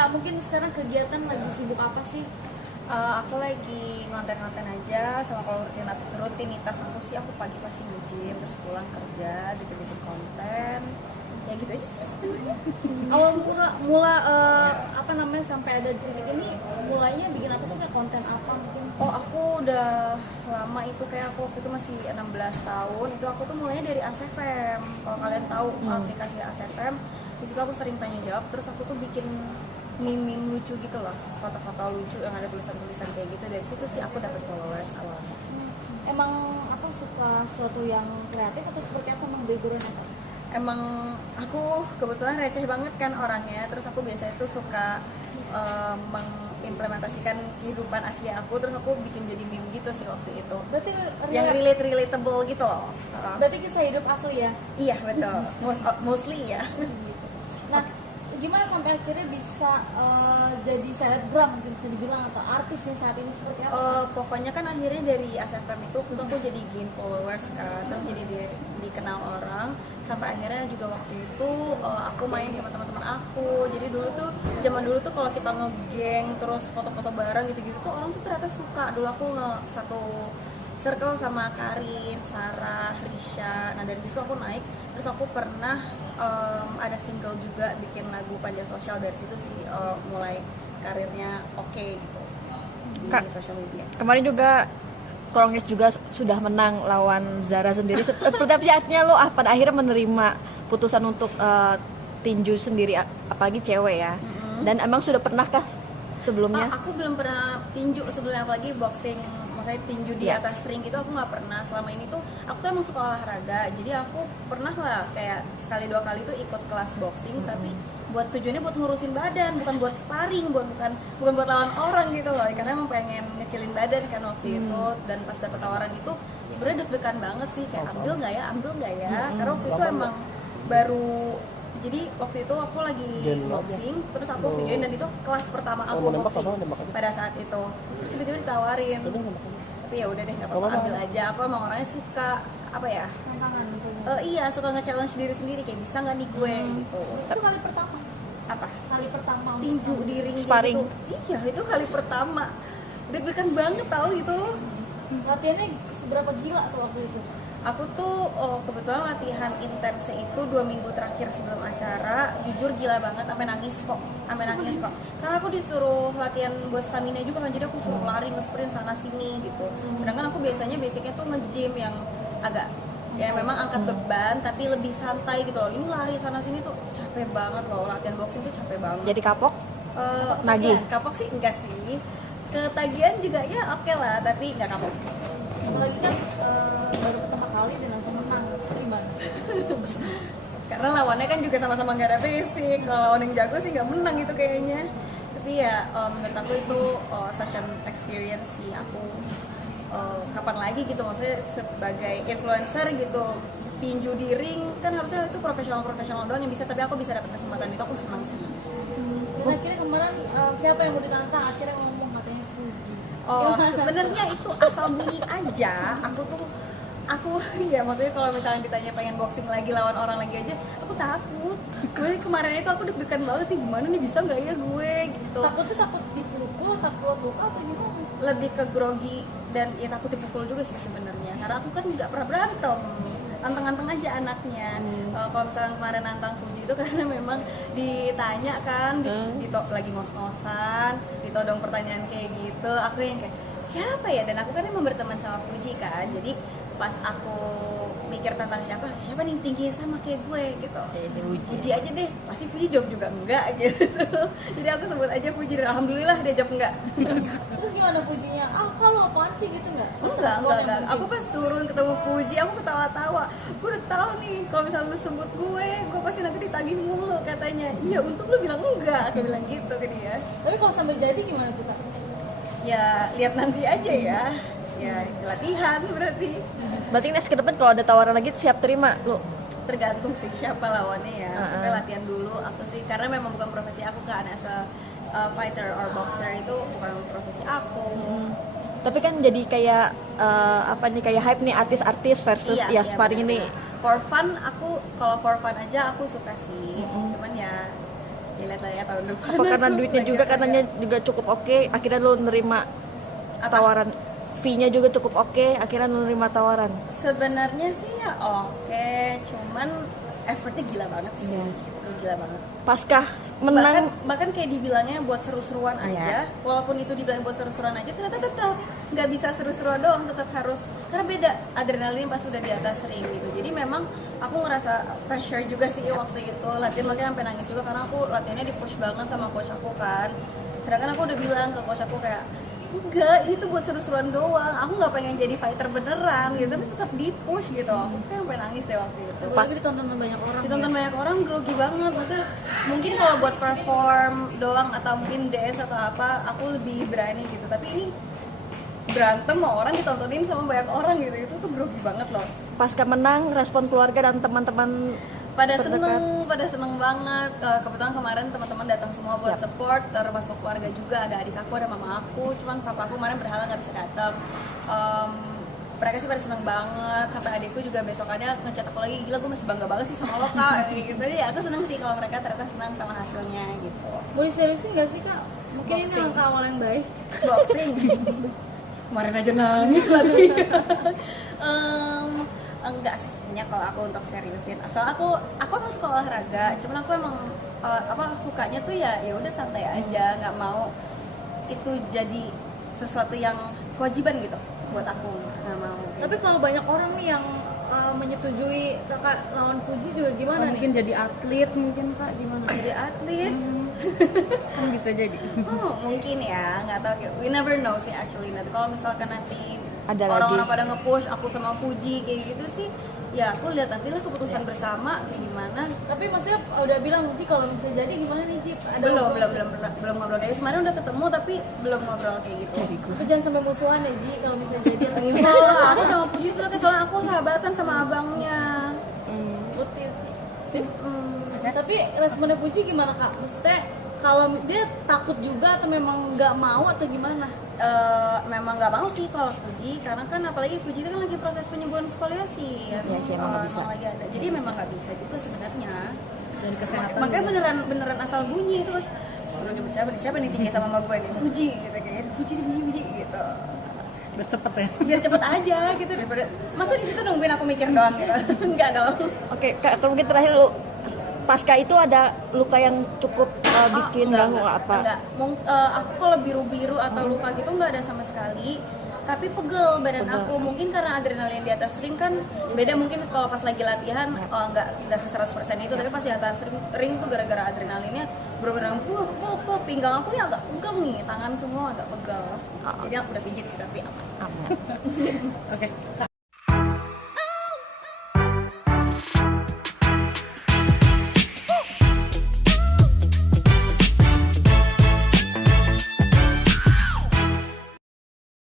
Kak, mungkin sekarang kegiatan lagi sibuk apa sih? Aku lagi ngonten-ngonten aja, sama kalau rutinitas aku sih, aku pagi pasti nge-gym, terus pulang kerja, bikin konten, ya gitu aja sih sebenarnya. Awal mula apa namanya sampai ada di titik ini, mulainya bikin apa sih, Kak? Konten apa mungkin? Oh, aku udah lama itu, kayak aku waktu itu masih 16 tahun, itu aku tuh mulainya dari ASFM. Kalau kalian tahu aplikasi ASFM, di situ aku sering tanya jawab, terus aku tuh bikin meme lucu gitu loh, foto-foto lucu yang ada tulisan-tulisan kayak gitu. Dari situ sih aku dapat followers awalnya. Emang apa suka suatu yang kreatif atau seperti apa emang background-nya, Kak? Emang aku kebetulan receh banget kan orangnya, terus aku biasanya tuh suka mengimplementasikan kehidupan Asia aku, terus aku bikin jadi meme gitu sih waktu itu. Berarti Yang relatable gitu loh. berarti kisah hidup asli ya? Iya betul, mostly ya. Gitu. Nah, gimana sampai akhirnya bisa jadi selebgram mungkin bisa dibilang, atau artis nih saat ini seperti apa? Pokoknya kan akhirnya dari ASFM itu aku jadi gain followers kan, terus jadi dikenal orang, sampai akhirnya juga waktu itu aku main sama teman-teman aku. Jadi dulu tuh, zaman dulu tuh kalau kita ngegeng terus foto-foto bareng gitu-gitu tuh orang tuh ternyata suka. Dulu aku satu circle sama Karin, Sarah, Risha. Nah dari situ aku naik, terus aku pernah ada single juga, bikin lagu Panja Sosial. Dari situ sih mulai karirnya oke gitu di social media. Kemarin juga Korongnes juga sudah menang lawan Zara sendiri. Seperti apa sih artinya lo pada akhirnya menerima putusan untuk tinju sendiri, apalagi cewek ya? Dan emang sudah pernahkah sebelumnya? Aku belum pernah tinju sebelumnya, apalagi boxing, maksudnya tinju di atas ring itu aku nggak pernah. Selama ini tuh aku tuh emang suka olahraga, jadi aku pernah lah kayak sekali dua kali tuh ikut kelas boxing, tapi buat tujuannya buat ngurusin badan, bukan buat sparring, bukan buat lawan orang gitu loh, karena emang pengen ngecilin badan kan waktu itu. Dan pas dapet tawaran itu sebenarnya deg-degan banget sih, kayak ambil nggak ya, karena waktu itu emang baru. Jadi waktu itu aku lagi boxing, terus aku videoin, dan itu kelas pertama aku boxing pada saat itu. Terus tiba-tiba ditawarin, tapi ya udah deh, nggak apa-apa, ambil aja. Aku emang orangnya suka apa ya? Tantangan gitu. Iya, suka nge-challenge diri sendiri, kayak bisa nggak nih gue gitu. Itu kali pertama. Apa? Kali pertama Tinju di ring Sparring. gitu. Iya, itu kali pertama. Deg-degan banget tau itu. Latihannya seberapa gila tuh waktu itu? Aku tuh kebetulan latihan intensnya itu 2 minggu terakhir sebelum acara. Jujur gila banget, sampai nangis kok. Karena aku disuruh latihan buat stamina juga kan, jadi aku suruh lari, nge-sprint sana sini gitu. Sedangkan aku basicnya tuh nge-gym yang agak ya memang angkat beban tapi lebih santai gitu loh. Ini lari sana sini tuh capek banget loh, latihan boxing tuh capek banget. Jadi kapok? Ya, Nagih? kapok sih enggak sih. Ketagihan juga ya oke lah, tapi enggak kapok. Apalagi kan baru pertama kali dan langsung menang, gimana? Karena lawannya kan juga sama-sama nggak ada basic. Kalau lawan yang jago sih nggak menang itu kayaknya. Tapi ya menurut aku itu such an experience sih. Aku kapan lagi gitu, maksudnya sebagai influencer gitu, tinju di ring kan harusnya itu profesional doang yang bisa, tapi aku bisa dapat kesempatan itu, aku senang sih. Dan akhirnya kemarin siapa yang mau ditantang, akhirnya ngomong katanya Fuji. Sebenarnya itu asal bunyi aja. Aku ya maksudnya kalau misalnya ditanya pengen boxing lagi lawan orang lagi aja, aku takut. Gue kemarin itu aku deg-degan banget nih, gimana nih, bisa nggak ya gue gitu. Takut dipukul, takut luka atau gimana? Lebih ke grogi dan ya takut dipukul juga sih sebenarnya, karena aku kan nggak pernah berantem, anteng-anteng aja anaknya. Kalau misalnya kemarin nantang Fuji itu karena memang ditanya kan, lagi ngos-ngosan, ditodong pertanyaan kayak gitu, aku yang kayak siapa ya, dan aku kan emang berteman sama Fuji kan, jadi pas aku mikir tentang siapa nih tinggi sama kayak gue gitu, Fuji aja deh, pasti Fuji jawab juga enggak gitu. Jadi aku sebut aja Fuji, dan alhamdulillah dia jawab enggak. Terus gimana Fujinya? Kalau apaan sih gitu nggak? Enggak. Aku pas turun ketemu Fuji, aku ketawa-tawa. Gue udah tahu nih, kalau misalnya lu sebut gue pasti nanti ditagih mulu katanya. Iya, untung lu bilang enggak, aku bilang gitu ke dia. Tapi kalau sampai jadi gimana tuh, Kak? Ya lihat nanti aja ya. Ya latihan berarti. Berarti Nes ke depan kalau ada tawaran lagi siap terima lo? Tergantung sih siapa lawannya ya. Kita latihan dulu aku sih, karena memang bukan profesi aku kan, as a fighter or boxer itu bukan profesi aku. Tapi kan jadi kayak kayak hype nih, artis-artis versus sparring ini. For fun, kalau for fun aja aku suka sih. Cuman ya Ya lihat lah ya tahun depan. Apa karena duitnya juga katanya juga cukup oke, akhirnya lo nerima Apa? tawaran, fee-nya juga cukup oke, akhirnya lo nerima tawaran. Sebenarnya sih ya oke, cuman effortnya gila banget sih. Iya. Gila banget. Paskah menang Bahkan kayak dibilangnya buat seru-seruan aja, walaupun itu dibilang buat seru-seruan aja, ternyata tetap nggak bisa seru-seruan doang, tetap harus, karena beda adrenalin pas udah di atas ring gitu. Jadi memang aku ngerasa pressure juga sih waktu itu latihan, makanya sampai nangis juga karena aku latihannya di push banget sama coach aku kan. Sedangkan aku udah bilang ke coach aku kayak, enggak, ini tuh buat seru-seruan doang, aku nggak pengen jadi fighter beneran gitu, tapi tetap di push gitu. Aku kayak sampai nangis deh waktu itu. Apalagi ditonton banyak orang. Ditonton banyak orang, grogi banget. Maksudnya mungkin kalau buat perform doang atau mungkin dance atau apa, aku lebih berani gitu. Tapi ini berantem sama orang, ditontonin sama banyak orang gitu, itu tuh grogi banget loh. pasca menang, respon keluarga dan teman-teman Pada terdekat? seneng banget. Kebetulan kemarin teman-teman datang semua buat Yap. support, termasuk keluarga juga, ada adik aku, ada mama aku. Cuman papa aku kemarin berhalang nggak bisa datang. Mereka sih pada seneng banget, sampai adikku juga besokannya ngechat aku lagi, gila gue masih bangga banget sih sama lo kak, kayak gitu. Jadi aku seneng sih kalau mereka ternyata senang sama hasilnya gitu. Mau diseriusin nggak sih kak? Mungkin ini Boxing. langkah awal yang baik. Boxing. Kemarin aja nangis lagi. Enggak sih, hanya kalau aku untuk seriusin. Asal aku emang suka olahraga, cuman aku emang sukanya tuh ya udah santai aja, nggak mau itu jadi sesuatu yang kewajiban gitu buat aku, nggak mau. Tapi kalau banyak orang nih yang menyetujui kakak lawan Fuji juga gimana nih? Mungkin jadi atlet mungkin kak, gimana? Jadi atlet, Kan bisa jadi. oh mungkin ya, nggak tahu. We never know sih actually. Nanti kalau misalkan nanti Ada orang-orang lagi. pada nge-push aku sama Fuji kayak gitu sih, ya aku lihat nanti lah keputusan bersama kayak gimana. Tapi maksudnya udah bilang Ji kalau misalnya jadi gimana nih Ji? Ada Belum ngobrol kayak gitu. Kemarin udah ketemu tapi belum ngobrol kayak gitu. Tapi jangan sampai musuhan ya Ji kalau misalnya jadi atau gimana? Enggak, aku sama Fuji itu soalnya aku sahabatan sama abangnya. Rutin. Mm. Tapi responnya Puji gimana kak? Maksudnya kalau dia takut juga atau memang nggak mau atau gimana? Memang nggak mau sih kalau Fuji, karena kan apalagi Fuji itu kan lagi proses penyembuhan skoliasi ya, Iya sih, emang nggak bisa. lagi ada. Jadi memang nggak bisa juga sebenarnya. Dan kesehatan. Makanya beneran asal bunyi itu pas udah nyebut siapa nih tinggi sama mama gue nih, Fuji gitu kayak Fuji gitu. Bercepet ya. Biar cepet aja gitu, daripada masa di situ nungguin aku mikir doang gitu. Enggak dong. Oke, Kak, kalau mungkin terakhir lu pasca itu ada luka yang cukup bikin ganggu apa? Enggak. Aku kalau biru-biru atau luka gitu nggak ada sama sekali. Tapi pegel badan Pegel. aku, mungkin karena adrenalin di atas ring kan beda. Mungkin kalau pas lagi latihan nggak 100% itu, tapi pas di atas ring tuh gara-gara adrenalinnya bener-bener pinggang aku nih agak pegang nih, tangan semua agak pegel. Jadi aku udah pijit sih tapi aman. Aman. Oke.